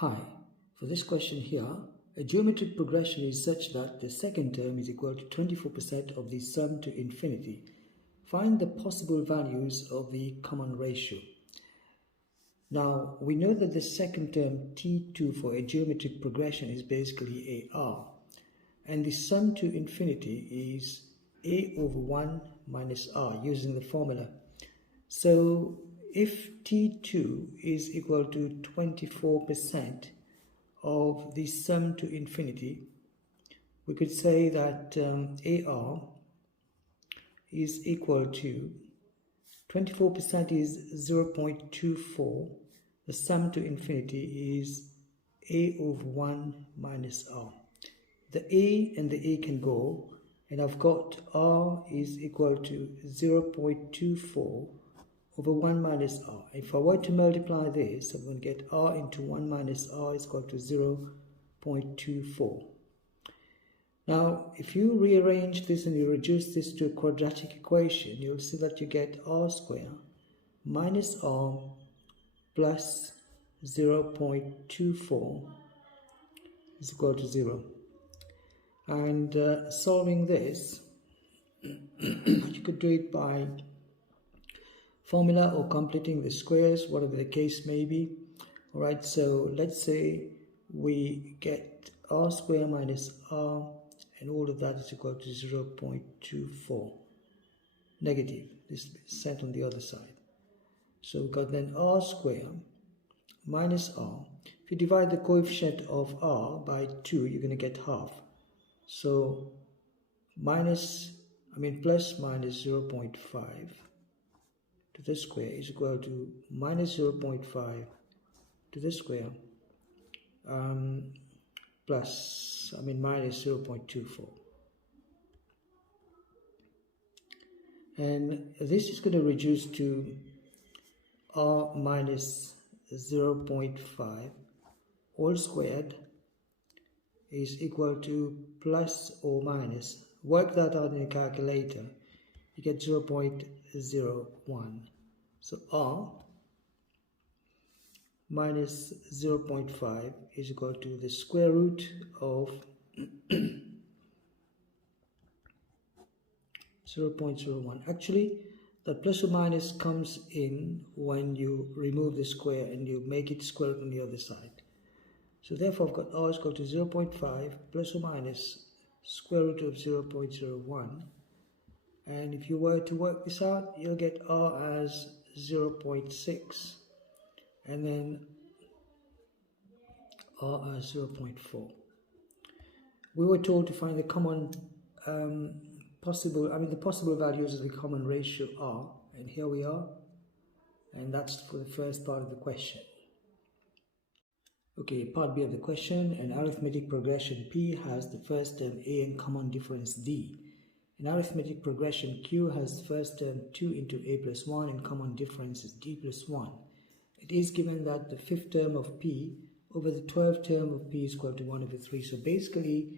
Hi, for this question here, a geometric progression is such that the second term is equal to 24% of the sum to infinity. Find the possible values of the common ratio. Now, we know that the second term t2 for a geometric progression is basically AR, and the sum to infinity is A over 1 minus R using the formula. So if T2 is equal to 24% of the sum to infinity, we could say that AR is equal to 24% is 0.24. The sum to infinity is A over 1 minus R. The A and the A can go, and I've got R is equal to 0.24 over 1 minus R. If I were to multiply this, I'm going to get R into 1 minus R is equal to 0.24. Now, if you rearrange this and you reduce this to a quadratic equation, you'll see that you get R squared minus R plus 0.24 is equal to 0. And solving this, you could do it by formula or completing the squares, whatever the case may be. Alright, so let's say we get R squared minus R, and all of that is equal to 0.24 negative. This is set on the other side. So we've got then R squared minus R. If you divide the coefficient of R by 2, you're going to get half. So plus minus 0.5 to the square is equal to minus 0.5 to the square minus 0.24. And this is going to reduce to R minus 0.5 all squared is equal to plus or minus. Work that out in a calculator. You get 0.01. So R minus 0.5 is equal to the square root of 0.01. Actually, that plus or minus comes in when you remove the square and you make it square root on the other side. So therefore, I've got R is equal to 0.5 plus or minus square root of 0.01. And if you were to work this out, you'll get R as 0.6 and then R as 0.4. We were told to find the common the possible values of the common ratio R, and here we are, and that's for the first part of the question. Okay, part B of the question, an arithmetic progression P has the first term A and common difference D. An arithmetic progression Q has the first term 2 into A plus 1 and common difference is D plus 1. It is given that the fifth term of P over the 12th term of P is equal to 1 over 3. So basically,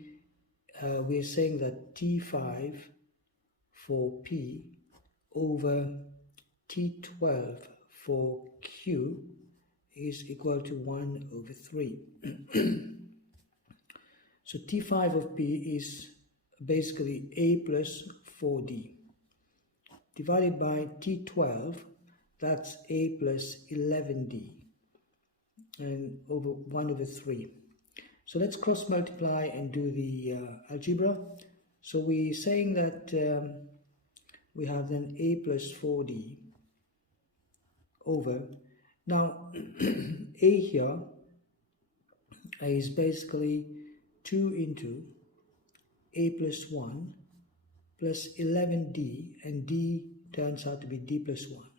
we're saying that T5 for P over T12 for Q is equal to 1 over 3. So T5 of P is basically A plus 4D divided by T12, that's A plus 11D, and over 1 over 3. So let's cross multiply and do the algebra. So we're saying that we have then A plus 4D over, now A here is basically 2 into A plus 1 plus 11D, and D turns out to be D plus 1.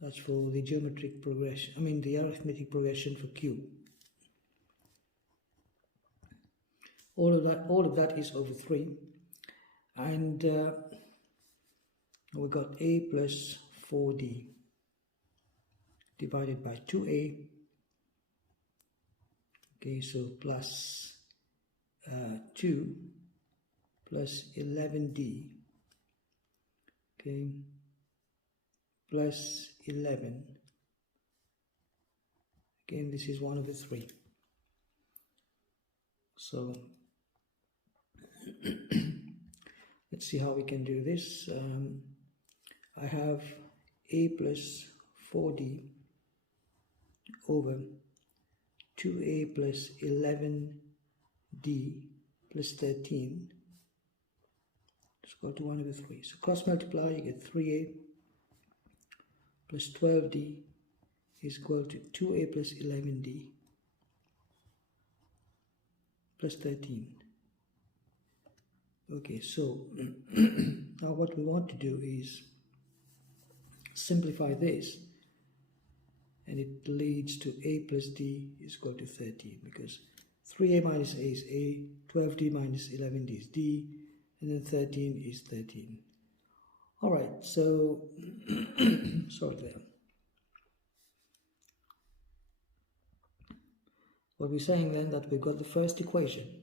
That's for the geometric progression, the arithmetic progression for Q. All of that is over 3. And we got A plus 4D divided by 2A. Okay, so plus 2 plus 11D, okay, plus 11, Again, this is 1/3. So let's see how we can do this. I have a plus 4d over 2a plus 11d plus 13 is equal to 1/3. So cross multiply, you get 3a plus 12d is equal to 2a plus 11d plus 13. Okay, so now what we want to do is simplify this, and it leads to a plus d is equal to 13, because 3a minus a is a, 12d minus 11d is d, and then 13 is 13. Alright, so sorry there. What we're saying then, that we've got the first equation.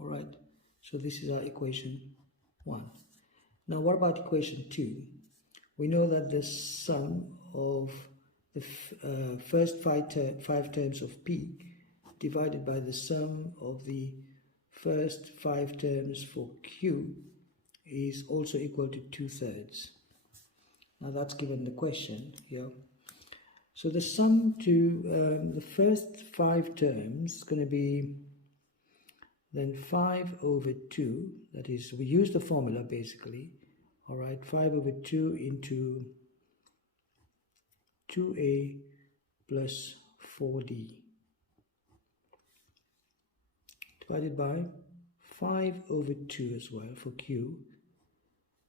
Alright, so this is our equation 1. Now what about equation 2? We know that the sum of the first five terms of p divided by the sum of the first 5 terms for q is also equal to 2/3. Now that's given the question here. So the sum to the first 5 terms is going to be then 5/2, that is, we use the formula basically, alright, 5/2 into 2a plus 4d divided by 5/2 as well for q.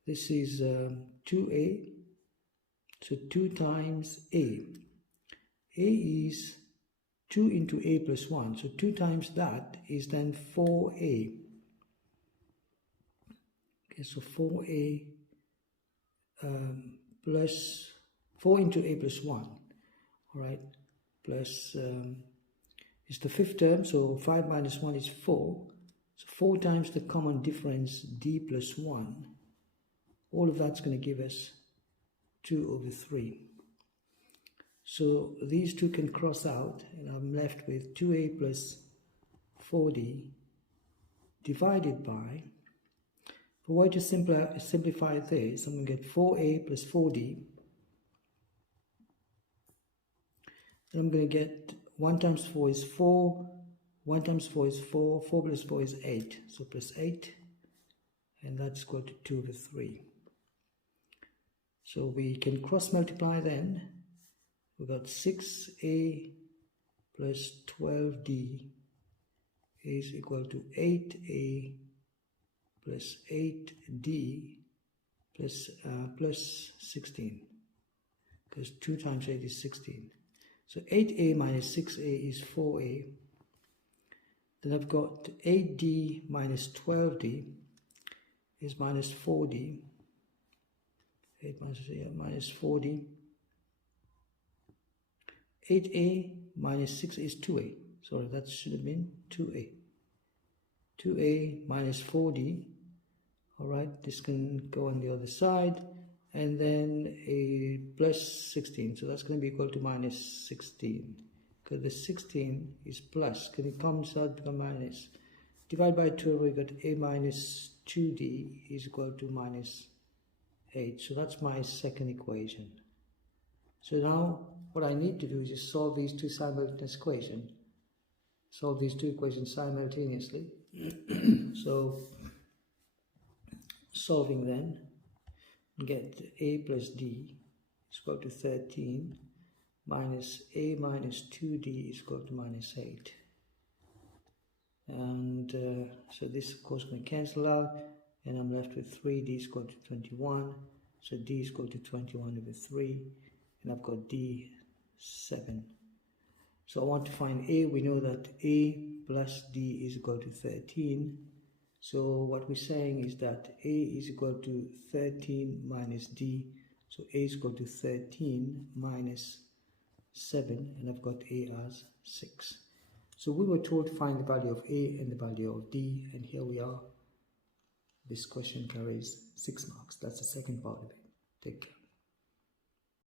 This is 2a, so 2 times a. A is 2 into a plus 1, so 2 times that is then 4a. Okay, so 4a plus 4 into a plus 1, alright, plus is the 5th term, so 5 minus 1 is 4, so 4 times the common difference d plus 1, all of that's going to give us 2/3. So these two can cross out, and I'm left with 2a plus 4d divided by, for way to simplify this, I'm going to get 4a plus 4d, and I'm going to get 1 times 4 is 4, 1 times 4 is 4, 4 plus 4 is 8, so plus 8, and that's equal to 2/3. So we can cross multiply then. We've got 6a plus 12d is equal to 8a plus 8d plus 16, because 2 times 8 is 16. So 8a minus 6a is 4a. Then I've got 8d minus 12d is minus 4d. 8 minus 4d. 8a minus 6 is 2a. Sorry, that should have been 2a. 2a minus 4d. Alright, this can go on the other side. And then a plus 16. So that's going to be equal to minus 16. Because the 16 is plus. Because it comes out to become minus. Divide by 2, we got a minus 2d is equal to minus 8. So that's my second equation. So now what I need to do is just solve these two simultaneous equations. Solve these two equations simultaneously. So solving then, get a plus d is equal to 13 minus a minus 2d is equal to minus 8. And so this of course going to cancel out, and I'm left with 3d is equal to 21. So d is equal to 21/3, and I've got d 7. So I want to find a. We know that a plus d is equal to 13. So what we're saying is that a is equal to 13 minus d. So a is equal to 13 minus 7, and I've got a as 6. So we were told to find the value of a and the value of d, and here we are. This question carries 6 marks. That's the second part of it. Take care.